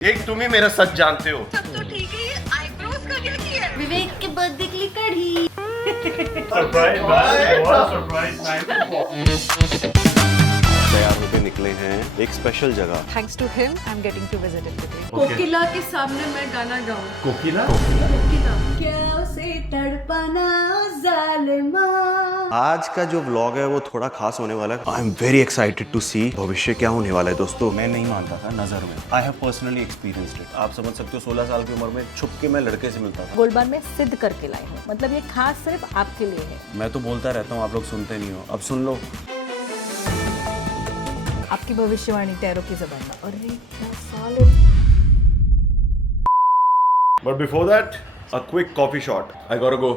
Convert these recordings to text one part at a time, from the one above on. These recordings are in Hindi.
एक तुम ही मेरा सच जानते हो। सब तो ठीक है, ये आईब्रोज का क्या किया है? विवेक के बर्थडे के लिए कढ़ी। तैयार होके निकले हैं एक स्पेशल जगह। Thanks to him, I'm getting to visit it today. कोकिला के सामने मैं गाना गाऊं। कोकिला कोकिला क्या उसे तड़पाना ओ जालिमा। आज का जो व्लॉग है वो थोड़ा खास होने वाला है। I am very excited to see भविष्य क्या होने वाला है। दोस्तों मैं नहीं मानता था नजर में। आई हैव पर्सनली एक्सपीरियंस्ड इट। आप समझ सकते हो 16 साल की उम्र में छुप के मैं लड़के से मिलता था। गोल्ड बार में सिद्ध करके लाई हूँ, मतलब ये खास सिर्फ आपके लिए है। मैं तो बोलता रहता हूँ, आप लोग सुनते नहीं हो। अब सुन लो। आपकी भविष्यवाणी टैरो की जबान में। अरे क्या साल है। But before that, a quick coffee shot. I gotta go.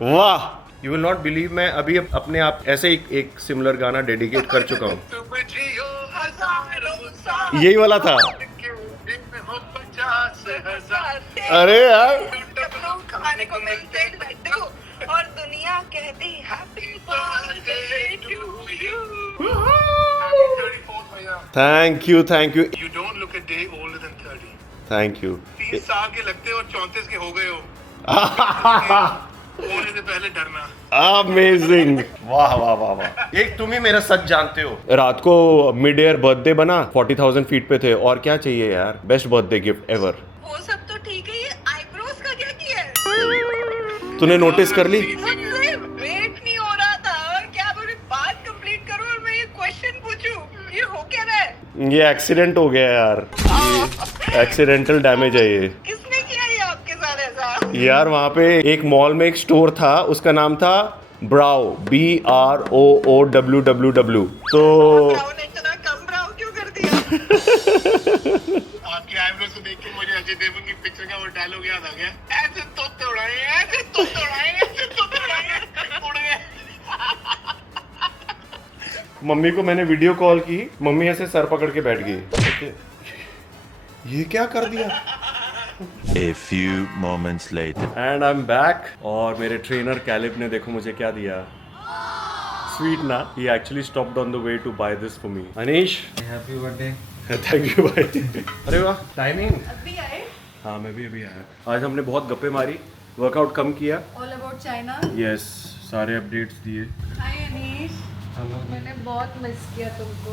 वाह! You will not believe मैं अभी अपने आप ऐसे एक सिमिलर गाना डेडिकेट कर चुका हूँ। यही वाला था। अरे यार खाने को मिलते लड्डू और दुनिया कहती happy birthday to you. Thank you You don't look a day older than 30. Thank you. 30 साल के लगते हो और 34 के हो गए हो। होने से पहले डरना। अमेजिंग। वाह वाह वाह वाह। एक तुम ही मेरा सच जानते हो। रात को मिड एयर बर्थडे बना, 40,000 फीट पे थे। और क्या चाहिए यार, बेस्ट बर्थडे गिफ्ट एवर। वो सब तो ठीक है, ये आईब्रोज का क्या किया है? तूने नोटिस कर ली? मुझसे वेट नहीं हो रहा था और क्या मेरी बात कंप्लीट करूं और मैं ये क्वेश्चन पूछूं। ये हो क्या रहा है? ये एक्सीडेंट हो गया यार। एक्सीडेंटल डैमेज है ये। किसने किया ये आपके साथ ऐसा? यार वहाँ पे एक मॉल में एक स्टोर था, उसका नाम था ब्राउ, BROOWWW। तो ब्राउ ने इतना कम ब्राउ क्यों कर दिया? आपके आईब्रोज को देख के मुझे अजय देवगन की पिक्चर का वो डायलॉग याद आ गया। ऐसे तो उड़ाए, ऐसे तो उड़ाए, ऐसे तो उड़ाए, उड़ गए। मम्मी को मैंने वीडियो कॉल की, मम्मी ऐसे सर पकड़ के बैठ गई। ये क्या कर दिया? A few moments later. And I am back. और मेरे ट्रेनर कैलिब ने देखो मुझे क्या दिया। स्वीट ना, he actually stopped on the way to buy this for me. Anish happy birthday. Thank you भाई। अरे वाह, टाइमिंग अभी आए। हाँ मैं भी अभी आया। आज हमने बहुत गप्पे मारी, वर्कआउट कम किया। All about China. यस, सारे अपडेट्स दिए। हाय अनीश, मैंने बहुत मिस किया तुमको।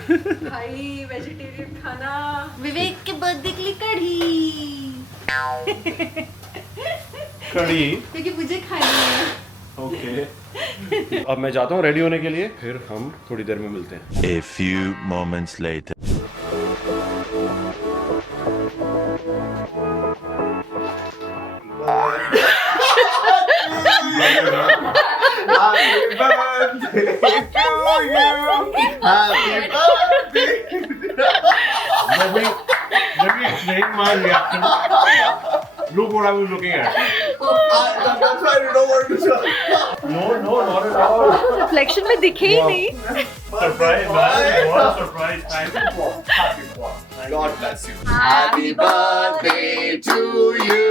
भाई वेजिटेरियन खाना। विवेक के बर्थडे के लिए कढ़ी। कड़ी। क्योंकि मुझे खानी है। ओके। अब मैं जाता हूँ रेडी होने के लिए, फिर हम थोड़ी देर में मिलते हैं। A few moments later. Happy birthday to you. Happy birthday. Let me explain my reaction. Look what I was looking at. That's why you don't want to show. No, not at all. Reflection में दिखे ही नहीं। Surprise, man. What a surprise. Thank you. God bless you. Happy birthday to you.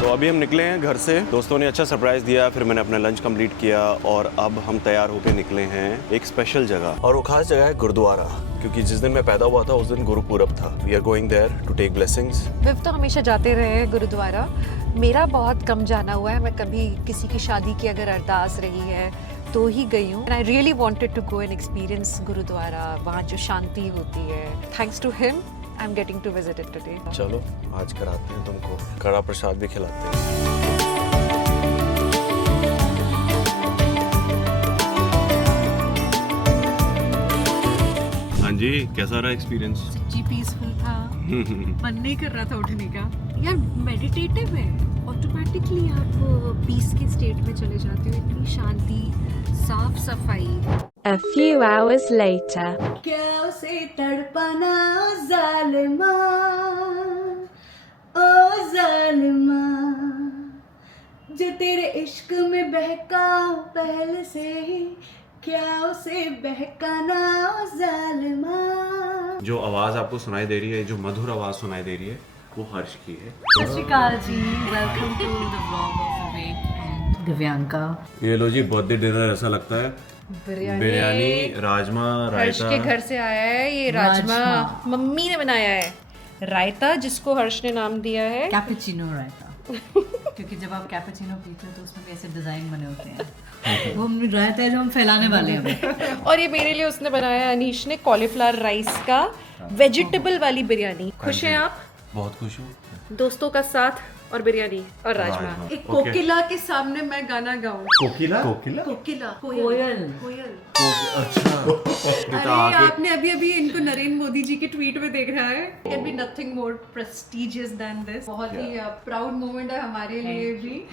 तो अभी हम निकले हैं घर से। दोस्तों ने अच्छा सरप्राइज दिया, फिर मैंने अपना लंच कंप्लीट किया और अब हम तैयार होकर निकले हैं एक स्पेशल जगह। और वो खास जगह है गुरुद्वारा, क्योंकि जिस दिन मैं पैदा हुआ था उस दिन गुरु पूरब था। We are going there to take blessings. Viv तो हमेशा जाते रहे हैं गुरुद्वारा। मेरा बहुत कम जाना हुआ है। मैं कभी किसी की शादी की अगर अरदास रही है तो ही गई हूँ। I really wanted to go and experience gurdwara, वहाँ जो शांति होती है। Thanks to him I am getting to visit it today. चलो आज कराते हैं तुमको, कड़ा प्रसाद भी खिलाते हैं। हाँ जी, कैसा रहा एक्सपीरियंस? जी पीसफुल था। मन नहीं कर रहा था उठने का। यार मेडिटेटिव है, ऑटोमेटिकली आप पीस के स्टेट में चले जाते हो। इतनी शांति, साफ सफाई। A few hours later. क्या उसे तड़पाना ओ जालिमा, ओ जालिमा, जो तेरे इश्क में बहका पहले से ही, क्या उसे बहकाना ओ जालिमा। जो आवाज आपको सुनाई दे रही है, जो मधुर आवाज सुनाई दे रही है, वो हर्ष की है। Sat Shri Akal ji, welcome to the vlog of Vivek and Divyanka. ये लो जी, बर्थडे डिनर ऐसा लगता है। बिरयानी, राजमा, हर्ष रायता। के घर से आया है ये राजमा, मम्मी ने बनाया है। रायता जिसको हर्ष ने नाम दिया है कैपुचिनो रायता, क्योंकि जब आप कैपुचिनो पीते हो तो उसमें भी ऐसे डिजाइन बने होते हैं। वो हम रायता है जो हम फैलाने वाले हैं। और ये मेरे लिए उसने बनाया, अनीश ने, कॉलीफ्लावर राइस का वेजिटेबल वाली बिरयानी। खुश हैं आप? बहुत खुश हूँ। दोस्तों का साथ और बिरयानी और राजमा। राजमा, एक ओके। कोकिला के सामने मैं गाना गाऊं। कोकिला? कोकिला? कोकिला, कोयल। कोयल। अच्छा। अरे आपने अभी अभी इनको नरेंद्र मोदी जी के ट्वीट में देख रहा है। Can be nothing more prestigious than this. बहुत ही प्राउड मोमेंट है हमारे लिए भी।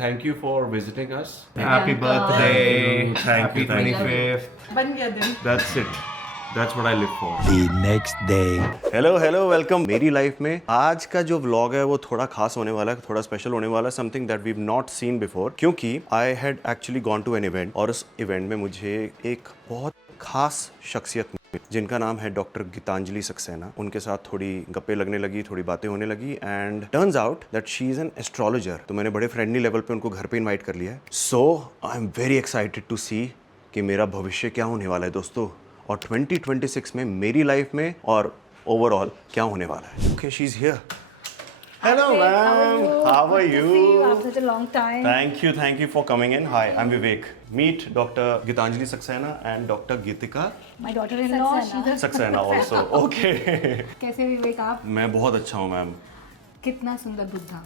Thank you for visiting us. Happy birthday. Thank you. 25th. बन गया दिन। That's it. That's what I live for. The next day. Hello welcome मेरी लाइफ में। आज का जो व्लॉग है वो थोड़ा खास होने वाला है, थोड़ा स्पेशल होने वाला है, something that we have not seen before, क्योंकि I had actually gone to an event, और उस इवेंट में मुझे एक बहुत खास शख्सियत मिली जिनका नाम है डॉक्टर गीतांजलि सक्सेना। उनके साथ थोड़ी गप्पे लगने लगी, थोड़ी बातें होने लगी, and turns out that she is an astrologer. तो मैंने बड़े फ्रेंडली लेवल पे उनको घर पे इन्वाइट कर लिया है। So I am very excited to see कि मेरा भविष्य क्या होने वाला है दोस्तों, और 2026 में मेरी लाइफ में और ओवरऑल क्या होने वाला है। Okay, she is here. Hello ma'am, how are you? After such a long time. Thank you for coming in. Hi, I'm Vivek. Meet Dr. Gitanjali Saxena and Dr. Gitika My daughter-in-law, she's Saxena also. Okay. कैसे विवेक आप? मैं बहुत अच्छा हूँ मैम। कितना सुंदर बुद्धा।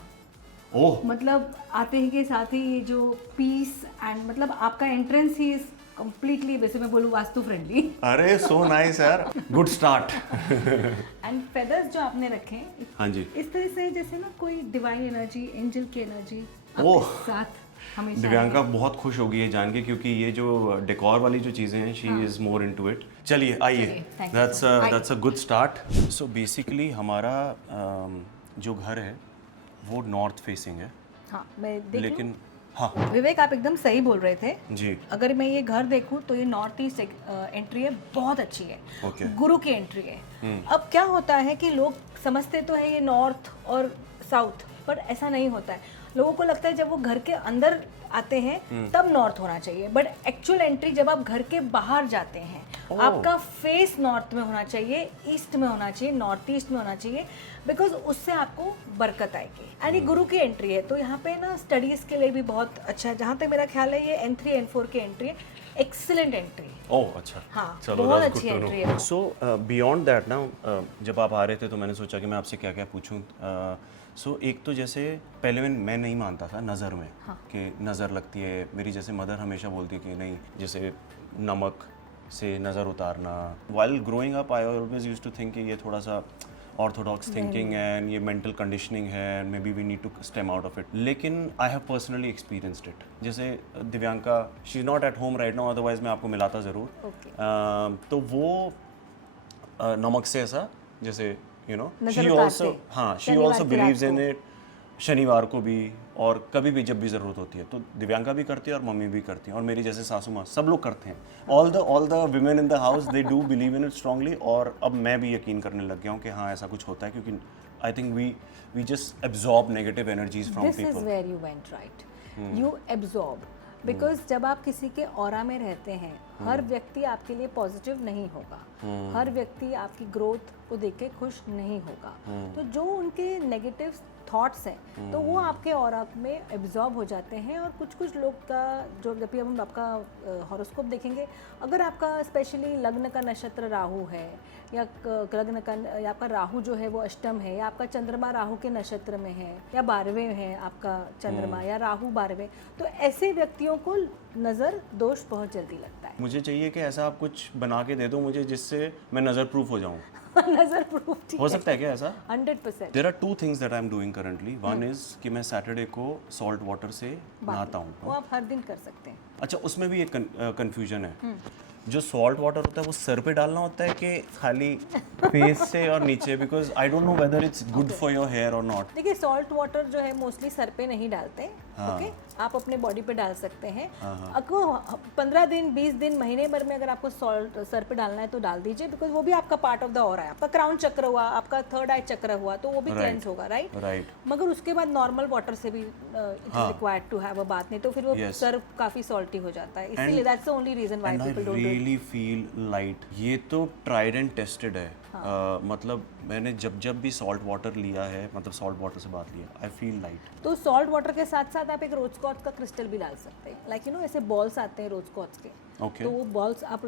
ओह, मतलब आते ही के साथ ही ये जो पीस एंड मतलब आपका एंट्रेंस ही इज कंप्लीटली, वैसे मैं बोलूँ वास्तु फ्रेंडली। अरे सो नाइस यार, गुड स्टार्ट। एंड फेदर्स जो आपने रखे हाँ जी। इस तरह से जैसे ना कोई डिवाइन एनर्जी, एंजल की एनर्जी ओह, आपके साथ हमेशा। दिव्यांका बहुत खुश होगी ये जान के, क्योंकि ये जो डेकोर वाली जो चीज़ें हैं, she is more into it. चलिए आइए, that's a good start. So basically हमारा जो घर है वो नॉर्थ फेसिंग है, हाँ, मैं देख लेकिन हाँ विवेक आप एकदम सही बोल रहे थे जी। अगर मैं ये घर देखूं तो ये नॉर्थ ईस्ट एंट्री है, बहुत अच्छी है। Okay. गुरु की एंट्री है। अब क्या होता है कि लोग समझते तो है ये नॉर्थ और साउथ, पर ऐसा नहीं होता है। लोगों को लगता है जब वो घर के अंदर आते हैं तब नॉर्थ होना चाहिए, बट एक्चुअल एंट्री जब आप घर के बाहर जाते हैं आपका फेस नॉर्थ में होना चाहिए, ईस्ट में होना चाहिए, नॉर्थ ईस्ट में होना चाहिए, बिकॉज उससे आपको बरकत आएगी। एंड ये गुरु की एंट्री है, तो यहाँ पे ना स्टडीज़ के लिए भी बहुत अच्छा है। जहाँ तक मेरा ख्याल है ये N3 N4 की एंट्री है, एक्सीलेंट एंट्री। ओह अच्छा, हाँ, चलो, बहुत that's अच्छी good to know. एंट्री है। So beyond that ना, जब आप आ रहे थे तो मैंने सोचा कि मैं आपसे क्या क्या पूछूं। सो एक तो जैसे पहले मैं नहीं मानता था नज़र में, कि नज़र लगती है। मेरी जैसे मदर हमेशा बोलती है कि नहीं, जैसे नमक से नज़र उतारना। While growing up I always used to think कि ये थोड़ा सा ऑर्थोडॉक्स थिंकिंग है, ये मेंटल कंडीशनिंग है, may be we need to stem out of it. लेकिन I have personally experienced it. जैसे Divyanka, she is not at home right now, otherwise मैं आपको मिलाता ज़रूर। तो वो नमक से ऐसा, जैसे यू नो, शी ऑल्सो, हाँ, she also believes in it. शनिवार को भी और कभी भी जब भी ज़रूरत होती है तो दिव्यांका भी करती है और मम्मी भी करती हैं, और मेरी जैसे सासू माँ, सब लोग करते हैं। All the women in the house they do believe in it strongly. और अब मैं भी यकीन करने लग गया हूँ कि हाँ ऐसा कुछ होता है, क्योंकि I think we just absorb negative energies from this is people. Where you went right, you absorb, because जब आप किसी के ऑरा में रहते हैं, हर व्यक्ति आपके लिए पॉजिटिव नहीं होगा, हर व्यक्ति आपकी ग्रोथ को देख के खुश नहीं होगा। तो जो उनके नेगेटिव थॉट्स हैं तो वो आपके ऑरा में एब्जॉर्ब हो जाते हैं। और कुछ कुछ लोग का जो, जब भी हम आपका हॉरोस्कोप देखेंगे, अगर आपका स्पेशली लग्न का नक्षत्र राहु है, या लग्न का, या आपका राहु जो है वो अष्टम है, या आपका चंद्रमा राहु के नक्षत्र में है, या 12वें है आपका चंद्रमा, या राहु 12वें, तो ऐसे व्यक्तियों को नज़र दोष बहुत जल्दी लगता है। मुझे चाहिए कि ऐसा आप कुछ बना के दे दो मुझे, जिससे मैं नज़र प्रूफ हो जाऊँ। नज़र प्रूफ हो सकता है क्या ऐसा? 100%। There are two things that I am doing currently. One is कि मैं सैटरडे को सॉल्ट वाटर से नहाता वो हूँ। आप हर दिन कर सकते हैं। अच्छा, उसमें भी एक कंफ्यूजन है। जो सॉल्ट वाटर होता है वो सर पे डालना होता है कि खाली फेस से और नीचे? Because I don't know whether it's good for your hair और नॉट। देखिए, सॉल्ट वाटर जो है मोस्टली सर पे नहीं डालते, ओके आप अपने बॉडी पे डाल सकते हैं। आपको 15 दिन 20 दिन महीने भर में अगर आपको सॉल्ट सर पे डालना है तो डाल दीजिए, बिकॉज वो भी आपका पार्ट ऑफ द ऑरा है। आपका क्राउन चक्र हुआ, आपका थर्ड आई चक्र हुआ, तो वो भी क्लेंस होगा, राइट। मगर उसके बाद नॉर्मल वाटर से भी it is required to have a bath, नहीं तो फिर वो सर काफी सॉल्टी हो जाता है, इसीलिए that's the only reason why people don't do it. Really feel light. ये तो ट्राइड एंड टेस्टेड है। मतलब मैंने जब भी सॉल्ट वाटर लिया है, मतलब सॉल्ट वाटर से बात लिया, आई फील लाइट। तो सॉल्ट वाटर के साथ साथ आप एक रोज क्वार्ट्ज का क्रिस्टल भी डाल सकते हैं, लाइक यू नो ऐसे बॉल्स आते हैं रोज क्वार्ट्ज के, तो वो बॉल्स आप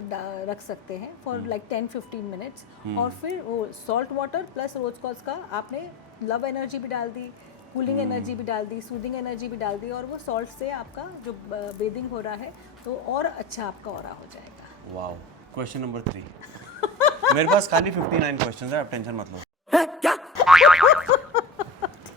रख सकते हैं फॉर लाइक 10-15 मिनट्स, और फिर वो सॉल्ट वाटर प्लस रोज क्वार्ट्ज का आपने लव एनर्जी भी डाल दी, कूलिंग एनर्जी भी डाल दी, सूदिंग एनर्जी भी डाल दी, और वो सॉल्ट से आपका जो बेदिंग हो रहा है तो और अच्छा आपका ऑरा हो जाएगा। वाओ। Question number 3। मेरे पास खाली 59 क्वेश्चंस है, आप टेंशन मत लो।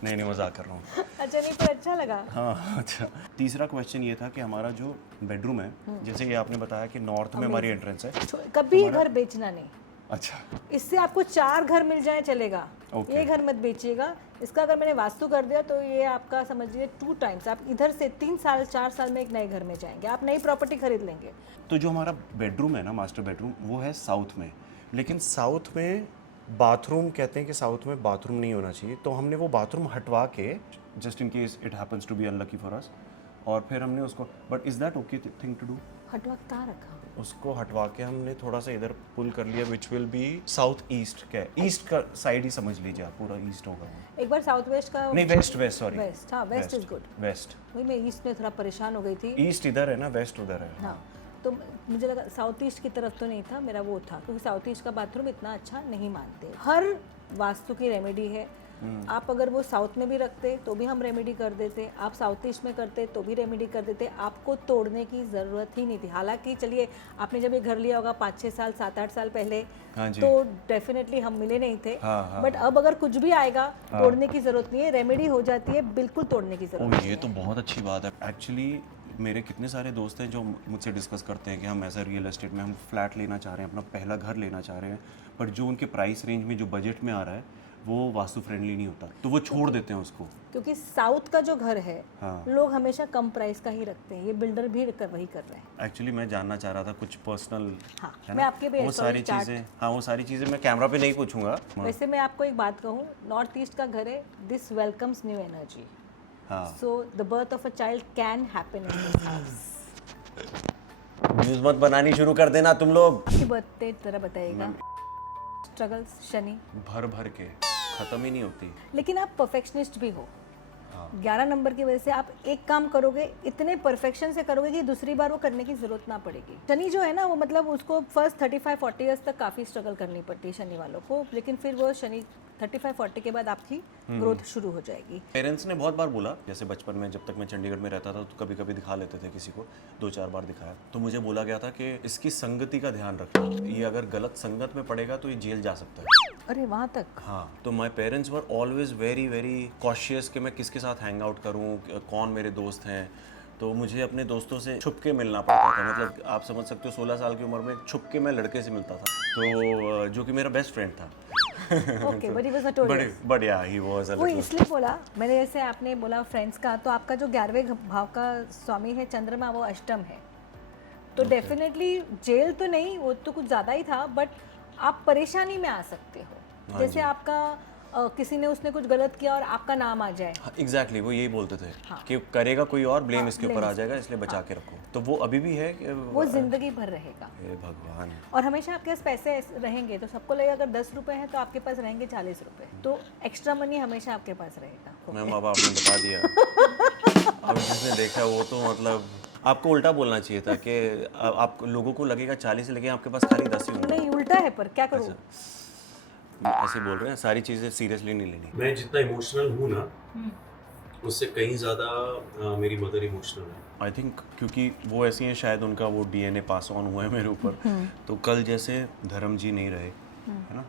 नहीं मजाक कर रहा हूँ। अच्छा, नहीं पर अच्छा लगा। हाँ अच्छा। तीसरा क्वेश्चन ये था कि हमारा जो बेडरूम है, जैसे कि आपने बताया कि नॉर्थ में हमारी एंट्रेंस है, कभी घर बेचना नहीं। अच्छा। इससे आपको 4 घर मिल जाए चलेगा, ये घर मत बेचिएगा। इसका अगर मैंने वास्तु कर दिया तो ये आपका समझ लीजिए 2 टाइम्स, आप इधर से 3 साल 4 साल में एक नए घर में जाएंगे, आप नई प्रॉपर्टी खरीद लेंगे। तो जो हमारा बेडरूम है ना, मास्टर बेडरूम, वो है साउथ में, लेकिन साउथ में बाथरूम, कहते हैं कि साउथ में बाथरूम नहीं होना चाहिए, तो हमने वो बाथरूम हटवा के, just in case it happens to be unlucky for us, और फिर हमने उसको, but is that okay thing to do? हटवा कहाँ रखा? उसको हटवा के हमने थोड़ा सा इधर पुल कर लिया, which will be south east. क्या ईस्ट का साइड ही समझ लीजिए आप, पूरा ईस्ट होगा। एक बार साउथ वेस्ट का, नहीं वेस्ट सॉरी, वेस्ट, हाँ वेस्ट इज गुड। वेस्ट, वही मैं ईस्ट में थोड़ा परेशान हो गई थी। ईस्ट इधर है ना, वेस्ट उधर है। हाँ, तो मुझे लगा साउथ ईस्ट की तरफ तो नहीं था, मेरा वो था, क्योंकि साउथ ईस्ट का बाथरूम इतना अच्छा नहीं मानते। हर वास्तु की रेमेडी है, आप अगर वो साउथ में भी रखते तो भी हम रेमेडी कर देते, आप साउथ ईस्ट में करते तो भी रेमेडी कर देते, आपको तोड़ने की ज़रूरत ही नहीं थी। हालांकि चलिए, आपने जब ये घर लिया होगा 5-6 साल 7-8 साल पहले, तो डेफिनेटली हम मिले नहीं थे, बट अब अगर कुछ भी आएगा तोड़ने की ज़रूरत नहीं है, रेमेडी हो जाती है, बिल्कुल तोड़ने की ज़रूरत नहीं है। ये तो बहुत अच्छी बात है। एक्चुअली मेरे कितने सारे दोस्त हैं जो मुझसे डिस्कस करते हैं कि हम ऐसा रियल एस्टेट में हम फ्लैट लेना चाह रहे हैं, अपना पहला घर लेना चाह रहे हैं, बट जो उनके प्राइस रेंज में जो बजट में आ रहा है वो वास्तु फ्रेंडली नहीं होता, तो वो छोड़ देते हैं उसको। क्योंकि साउथ का जो घर है, लोग हमेशा कम प्राइस का ही रखते हैं, ये बिल्डर भी वही कर रहे हैं। एक्चुअली मैं जानना चाह रहा था कुछ पर्सनल, मैं आपके भी वो सारी चीज़ें, हाँ वो सारी चीज़ें मैं कैमरा पे नहीं पूछूंगा। वैसे मैं आपको एक बात कहूँ, नॉर्थ ईस्ट का घर है, this welcomes new energy, so the birth of a child can happen in this house. News मत बनानी शुरू कर देना तुम लोग। आपकी बर्थडे जरा बताइएगा। स्ट्रगल्स शनि भर के खत्म ही नहीं होती, लेकिन आप परफेक्शनिस्ट भी हो। 11 नंबर की वजह से आप एक काम करोगे, इतने परफेक्शन से करोगे कि दूसरी बार वो करने की जरूरत ना पड़ेगी। शनि जो है ना, वो मतलब उसको फर्स्ट 35-40 ईयर्स तक काफ़ी स्ट्रगल करनी पड़ती है शनि वालों को, लेकिन फिर वो शनि 35-40 के बाद आपकी ग्रोथ शुरू हो जाएगी। पेरेंट्स ने बहुत बार बोला, जैसे बचपन में जब तक मैं चंडीगढ़ में रहता था तो कभी कभी दिखा लेते थे किसी को, 2-4 बार दिखाया, तो मुझे बोला गया था कि इसकी संगति का ध्यान रखना, ये अगर गलत संगत में पड़ेगा तो ये जेल जा सकता है। अरे वहाँ तक? हाँ, तो my parents were always very very cautious कि मैं किसके साथ हैंग आउट करूँ, कौन मेरे दोस्त हैं, तो मुझे अपने दोस्तों से छुप के मिलना पड़ता था। मतलब आप समझ सकते हो 16 साल की उम्र में छुप के मैं लड़के से मिलता था, तो जो कि मेरा बेस्ट फ्रेंड था। Okay, but he was notorious. But या ही वाज अ वो इसलिए बोला मैंने, जैसे आपने बोला फ्रेंड्स का, तो आपका जो 11वें भाव का स्वामी है चंद्रमा, वो अष्टम है, तो डेफिनेटली जेल तो नहीं, वो तो कुछ ज़्यादा ही था, बट आप परेशानी में आ सकते हो। जैसे आपका किसी ने उसने कुछ गलत किया और आपका नाम आ जाए। एग्जैक्टली वो यही बोलते थे कि करेगा कोई और, ब्लेम इसके ऊपर आ जाएगा, इसलिए बचा के रखो। तो वो अभी भी है कि वो जिंदगी भर रहेगा। हे भगवान। और हमेशा आपके पास पैसे रहेंगे, तो सबको लगेगा अगर 10 रुपए हैं तो आपके पास रहेंगे 40 रुपए, तो एक्स्ट्रा मनी हमेशा आपके पास रहेगा। मैम अब आपने बता दिया। अब जिसने देखा वो तो मतलब आपको उल्टा बोलना चाहिए था कि आप लोगों को लगेगा 40 से, लेकिन आपके पास खाली 10 ही होंगे। नहीं, उल्टा है, पर क्या करूँ। ऐसे बोल रहे हैं, सारी चीज़ें सीरियसली नहीं लेनी। मैं जितना इमोशनल हूँ ना, उससे कहीं ज़्यादा मेरी मदर इमोशनल है। आई थिंक क्योंकि वो ऐसी हैं, शायद उनका वो DNA पास ऑन हुआ है मेरे ऊपर। तो कल जैसे धर्म जी नहीं रहे, है ना,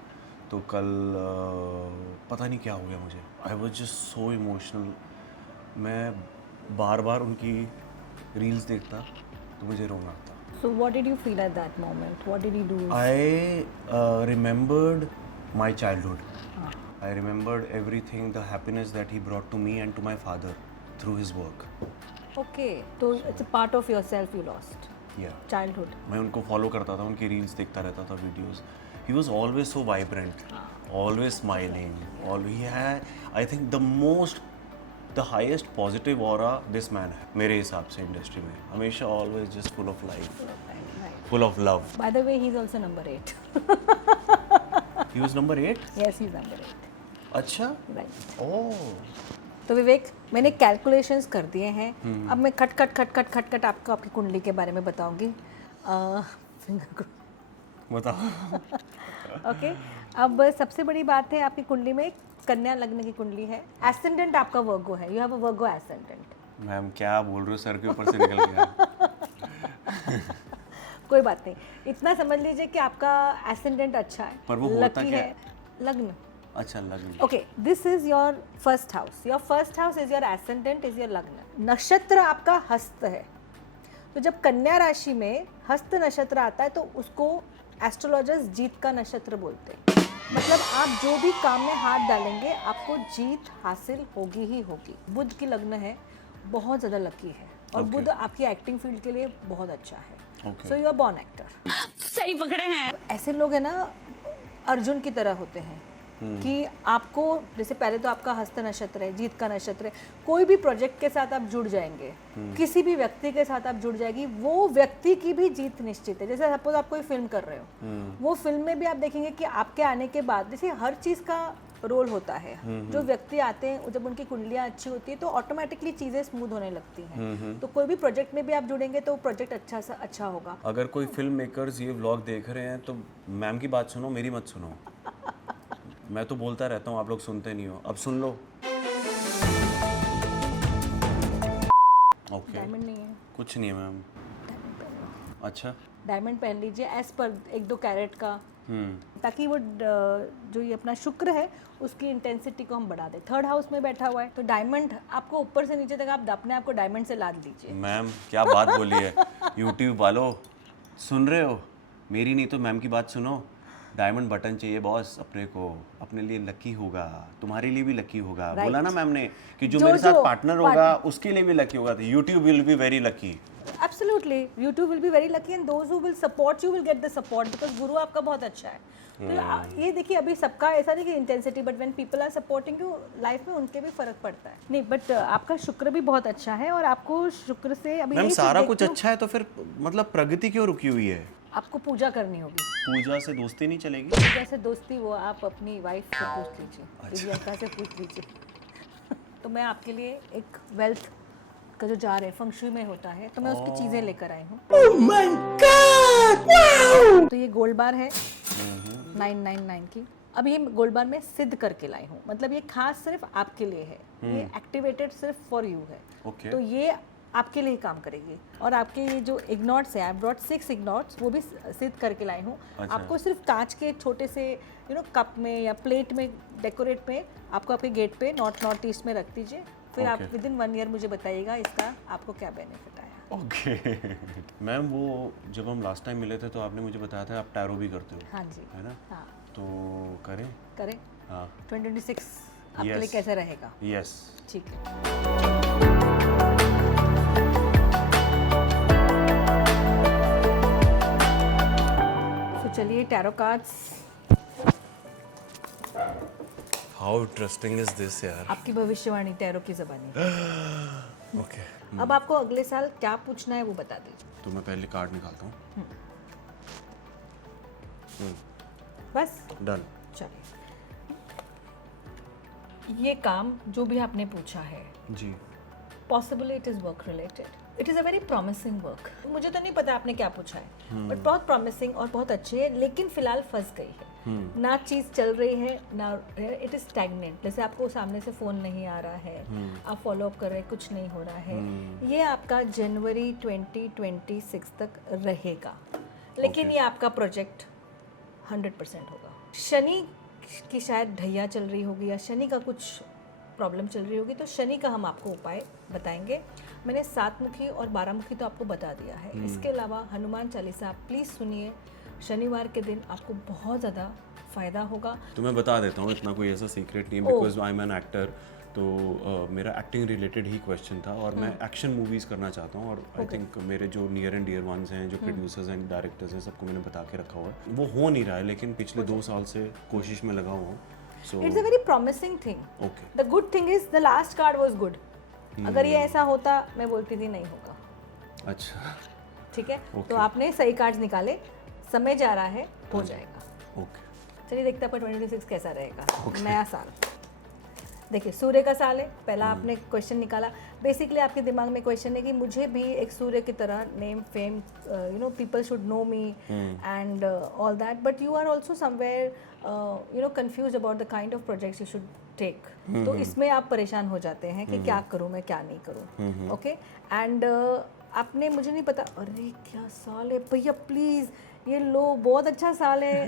तो कल पता नहीं क्या हो गया मुझे, I was just so emotional. मैं बार बार उनकी रील्स देखता तो मुझे रोना आता। So what did you feel at that moment? What did you do? I remembered my childhood. I remembered everything, the happiness that he brought to me and to my father through his work. Okay, तो it's a part of yourself you lost Yeah. Childhood. मैं उनको फॉलो करता था, उनकी रील्स देखता रहता था, videos. He was always so vibrant, always smiling. Always he had, I think the highest positive aura this man है मेरे हिसाब से इंडस्ट्री में. हमेशा always just full of life, full of love. By the way, he's also number 8. He was number 8? Yes, he's number 8. अच्छा. Right. Oh. तो विवेक, मैंने कैलकुलेशंस कर दिए हैं. अब मैं खट आपको आपकी कुंडली के बारे में बताऊंगी. बताओ. ओके, अब सबसे बड़ी बात है, आपकी कुंडली में कन्या लग्न की कुंडली है. एसेंडेंट आपका वर्गो है. You have a Virgo ascendant. Ma'am क्या बोल रहे हो, सर के ऊपर से निकल गया. कोई बात नहीं, इतना समझ लीजिए कि आपका एसेंडेंट अच्छा है. पर वो होता लकी क्या है लग्न. अच्छा, लग्न. Okay, this is your first house. Your first house is your ascendant, is your लग्न. नक्षत्र आपका हस्त है. तो जब कन्या राशि में हस्त नक्षत्र आता है तो उसको एस्ट्रोलॉजर्स जीत का नक्षत्र बोलते हैं. मतलब आप जो भी काम में हाथ डालेंगे आपको जीत हासिल होगी ही होगी. बुध की लग्न है, बहुत ज़्यादा लकी है. और बुध आपकी एक्टिंग फील्ड के लिए बहुत अच्छा है. So you are born actor. सही पकड़े हैं. ऐसे लोग है ना अर्जुन की तरह होते हैं कि आपको, जैसे पहले तो आपका हस्त नक्षत्र है, जीत का नक्षत्र है, कोई भी प्रोजेक्ट के साथ आप जुड़ जाएंगे, किसी भी व्यक्ति के साथ आप जुड़ जाएगी, वो व्यक्ति की भी जीत निश्चित है. जैसे सपोज आप कोई फिल्म कर रहे हो, वो फिल्म में भी आप देखेंगे कि आपके आने के बाद, जैसे हर चीज़ का रोल होता है. जो व्यक्ति आते हैं जब उनकी कुंडलियाँ अच्छी होती है तो ऑटोमेटिकली चीज़ें स्मूथ होने लगती हैं. तो कोई भी प्रोजेक्ट में भी आप जुड़ेंगे तो प्रोजेक्ट अच्छा होगा. अगर कोई फिल्म मेकर्स ये व्लॉग देख रहे हैं तो मैम की बात सुनो, मेरी मत सुनो. मैं तो बोलता रहता हूँ, आप लोग सुनते नहीं हो. अब सुन लो. ओके. डायमंड नहीं है. कुछ नहीं है मैम. डायमंड पहन लो. अच्छा. डायमंड पहन लीजिए एज पर 1-2 कैरेट का, ताकि वो जो ये अपना शुक्र है उसकी इंटेंसिटी को हम बढ़ा दें. थर्ड हाउस में बैठा हुआ है तो डायमंड आपको ऊपर से नीचे तक आप अपने आप को डायमंड से लाद लीजिए. मैम क्या बात बोली है. यूट्यूब वालों सुन रहे हो, मेरी नहीं तो मैम की बात सुनो. डायमंड बटन चाहिए बॉस अपने को. अपने लिए लकी होगा, तुम्हारे लिए भी लकी होगा. बोला ना मैम ने कि जो मेरे साथ पार्टनर होगा उसके लिए भी लकी होगा. YouTube will be very lucky. Absolutely, YouTube will be very lucky and those who will support you will get the support because गुरु आपका बहुत अच्छा है. तो ये देखिए, अभी सबका ऐसा नहीं कि intensity, but when people are supporting you life में उनके भी फर्क पड़ता है. नहीं, बट आपका शुक्र भी बहुत अच्छा है और आपको शुक्र से अभी मैम सारा कुछ अच्छा है तो फिर मतलब प्रगति क्यों रुकी हुई है. आपको पूजा करनी होगी. पूजा से दोस्ती नहीं चलेगी. पूजा से दोस्ती वो आप अपनी वाइफ से पूछ लीजिए, दिव्यांका से पूछ लीजिए. तो मैं आपके लिए एक वेल्थ का जो जार है फंक्शुई में होता है, तो मैं उसकी चीजें लेकर आई हूँ. Oh my God! तो ये गोल्ड बार है 999 की. अब ये गोल्ड बार में सिद्ध करके लाई हूँ, मतलब ये खास सिर्फ आपके लिए है. ये एक्टिवेटेड सिर्फ फॉर यू है. तो ये आपके लिए काम करेगी. और आपके ये जो इग्नॉट्स है, आई ब्रॉट 6 इग्नॉट्स, वो भी सिद्ध करके लाई हूँ. आपको सिर्फ कांच के छोटे से कप में या प्लेट में डेकोरेट में आपको आपके गेट पे नॉर्थ ईस्ट में रख दीजिए. फिर आप विद इन 1 ईयर मुझे बताइएगा इसका आपको क्या बेनिफिट आया. ओके. मैम वो जब हम लास्ट टाइम मिले थे तो आपने मुझे बताया था आप टैरो भी करते हो. हाँ जी. है ना. हाँ. तो करें. हाँ. 2026 आपके लिए कैसे रहेगा. यस. ठीक है. तो चलिए tarot cards. How interesting is this यार. आपकी भविष्यवाणी टैरो की ज़बानी. ओके. अब आपको अगले साल क्या पूछना है वो बता दीजिए. तो मैं पहले कार्ड निकालता हूँ. बस डन. चलिए, ये काम जो भी आपने पूछा है जी, possibly it is work related. It is a very promising work. मुझे तो नहीं पता आपने क्या पूछा है, बट बहुत प्रॉमिसिंग और बहुत अच्छी है, लेकिन फिलहाल फंस गई है. ना चीज़ चल रही है ना, इट इज़ स्टैग्नेंट. जैसे आपको सामने से फ़ोन नहीं आ रहा है, आप फॉलो अप कर रहे हैं, कुछ नहीं हो रहा है. ये आपका जनवरी 2026 तक रहेगा, लेकिन ये आपका प्रोजेक्ट 100% होगा. शनि की शायद ढैया चल रही होगी या शनि का कुछ प्रॉब्लम चल रही होगी, तो शनि का हम आपको उपाय बताएंगे. मैंने 7मुखी और 12मुखी तो आपको बता दिया है. इसके अलावा हनुमान चालीसा आप प्लीज़ सुनिए. शनिवार के दिन आपको बहुत ज़्यादा फ़ायदा होगा। तो मैं बता देता हूँ, इतना कोई ऐसा सीक्रेट नहीं है, because I am an actor. तो मेरा एक्टिंग रिलेटेड ही क्वेश्चन था और मैं एक्शन मूवीज़ करना चाहता हूँ। और आई थिंक मेरे जो नियर एंड डियर वंस हैं, जो प्रोड्यूसर्स एंड डायरेक्टर्स हैं, सबको मैंने बता के रखा हुआ है। वो हो नहीं रहा है, लेकिन पिछले 2 साल से कोशिश में लगा हुआ हूँ। So it's a very promising thing. Okay, the good thing is the last card was good. अगर ये ऐसा होता मैं बोलती थी नहीं होगा। अच्छा, ठीक है, तो आपने सही कार्ड्स निकाले, समय जा रहा है, हो जाएगा। ओके, चलिए देखते हैं आपका 2026 कैसा रहेगा। नया साल, देखिए सूर्य का साल है। पहला आपने क्वेश्चन निकाला, बेसिकली आपके दिमाग में क्वेश्चन है कि मुझे भी एक सूर्य की तरह name, fame, you know, people should know me and all that, but you are also somewhere you know confuse about the kind of projects you should take. तो इसमें आप परेशान हो जाते हैं कि क्या करूँ मैं, क्या नहीं करूँ। ओके, एंड आपने, मुझे नहीं पता, अरे क्या साल है भैया, प्लीज़ ये लो, बहुत अच्छा साल है।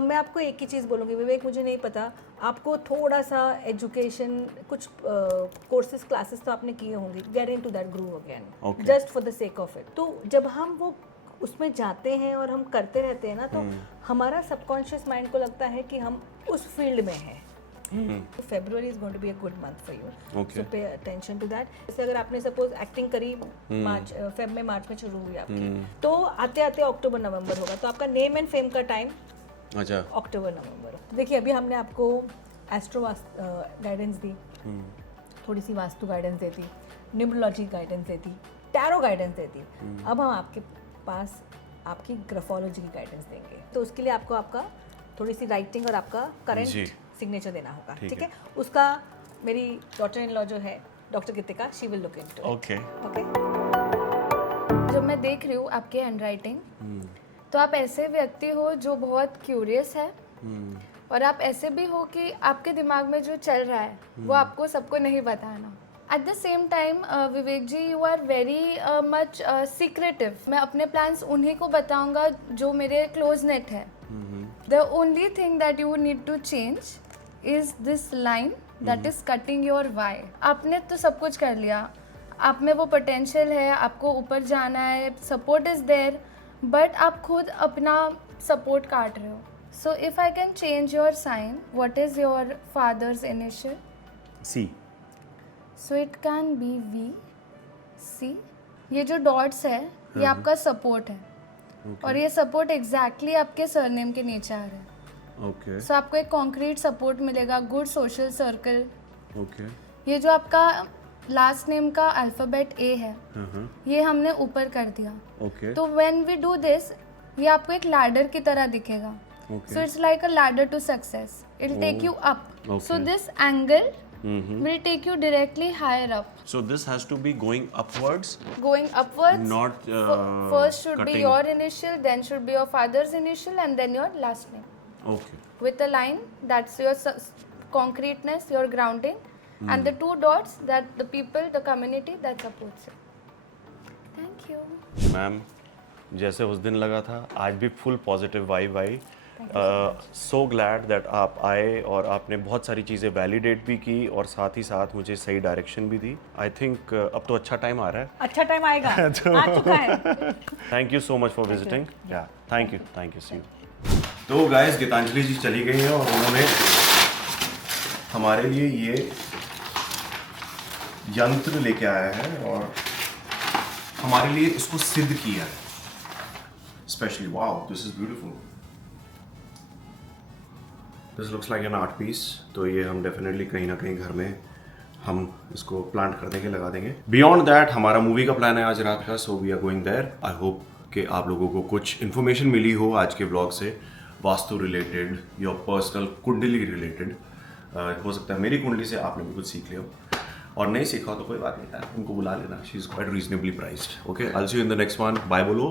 मैं आपको एक ही चीज़ बोलूँगी विवेक, मुझे नहीं पता, आपको थोड़ा सा एजुकेशन, कुछ कोर्सेज क्लासेस तो आपने किए होंगे, get into that groove again, just for the sake of it. तो जब हम वो उसमें जाते हैं और हम करते रहते हैं ना, तो हमारा सबकॉन्शियस माइंड को लगता है कि हम उस फील्ड में हैं। February is going to be a good month for you. Okay. So pay attention to that. जैसे अगर आपने सपोज एक्टिंग करी मार्च, मार्च में शुरू हुई आपकी, तो आते आते अक्टूबर नवंबर होगा, तो आपका नेम एंड फेम का टाइम अच्छा अक्टूबर नवंबर। देखिए अभी हमने आपको एस्ट्रो गाइडेंस दी, थोड़ी सी वास्तु गाइडेंस देती, न्यूमरोलॉजी गाइडेंस देती, टैरो गाइडेंस देती। अब हम आपके पास आपकी ग्राफोलॉजी की गाइडेंस देंगे, तो उसके लिए आपको आपका थोड़ी सी राइटिंग और आपका करंट सिग्नेचर देना होगा। ठीक है, उसका मेरी डॉटर इन लॉ जो है doctor Geetika, she will look into. Okay, जब मैं देख रही हूँ आपके हैंडराइटिंग, तो आप ऐसे व्यक्ति हो जो बहुत क्यूरियस है, और आप ऐसे भी हो कि आपके दिमाग में जो चल रहा है वो आपको सबको नहीं बताना। At the same time Vivek ji, you are very much secretive. मैं अपने प्लान्स उन्हीं को बताऊंगा जो मेरे क्लोज नेट है। The only thing that you need to change is this line that is cutting your why. आपने तो सब कुछ कर लिया, आप में वो पोटेंशियल है, आपको ऊपर जाना है, सपोर्ट इज देयर, बट आप खुद अपना सपोर्ट काट रहे हो। So if I can change your sign, what is your father's initial? C. So it can be V C. ये जो डॉट्स है ये आपका सपोर्ट है, और ये सपोर्ट एग्जैक्टली आपके सरनेम के नीचे आ रहा है। ओके, सो आपको एक कॉन्क्रीट सपोर्ट मिलेगा, गुड सोशल सर्कल। ओके, ये जो आपका लास्ट नेम का अल्फ़ाबेट ए है, ये हमने ऊपर कर दिया। ओके, तो व्हेन वी डू दिस, ये आपको एक लैडर की तरह दिखेगा। So it's like a ladder to success, it will take you up. So this angle will take you directly higher up. So this has to be going upwards. Going upwards. Not first should cutting. be your initial, then should be your father's initial, and then your last name. Okay. With a line, that's your concreteness, your grounding, and the 2 dots, that the people, the community that supports you. Thank you. Ma'am, जैसे उस दिन लगा था, आज भी full positive vibe I. So glad that आप आए और आपने बहुत सारी चीज़ें वैलिडेट भी की और साथ ही साथ मुझे सही डायरेक्शन भी दी। आई थिंक अब तो अच्छा टाइम आ रहा है। अच्छा टाइम आएगा, आ चुका है। Thank you so much for visiting. या थैंक यू, सी यू। तो गाइस, गीतांजलि जी चली गई हैं और उन्होंने हमारे लिए ये यंत्र लेके आया है और हमारे लिए इसको सिद्ध किया है specially. Wow, this is beautiful. This looks like an art piece. तो ये हम डेफिनेटली कहीं ना कहीं घर में हम इसको प्लांट कर देंगे, लगा देंगे। बियॉन्ड दैट हमारा मूवी का प्लान है आज रात का, so we are going there. I hope कि आप लोगों को कुछ इन्फॉर्मेशन मिली हो आज के ब्लॉग से, वास्तु रिलेटेड, योर पर्सनल कुंडली रिलेटेड। हो सकता है मेरी कुंडली से आपने भी कुछ सीख लिया हो, और नहीं सीखा हो तो कोई बात नहीं है, उनको बुला लेना। She is quite reasonably priced. Okay, I will see you in the next one. Bye बोलो।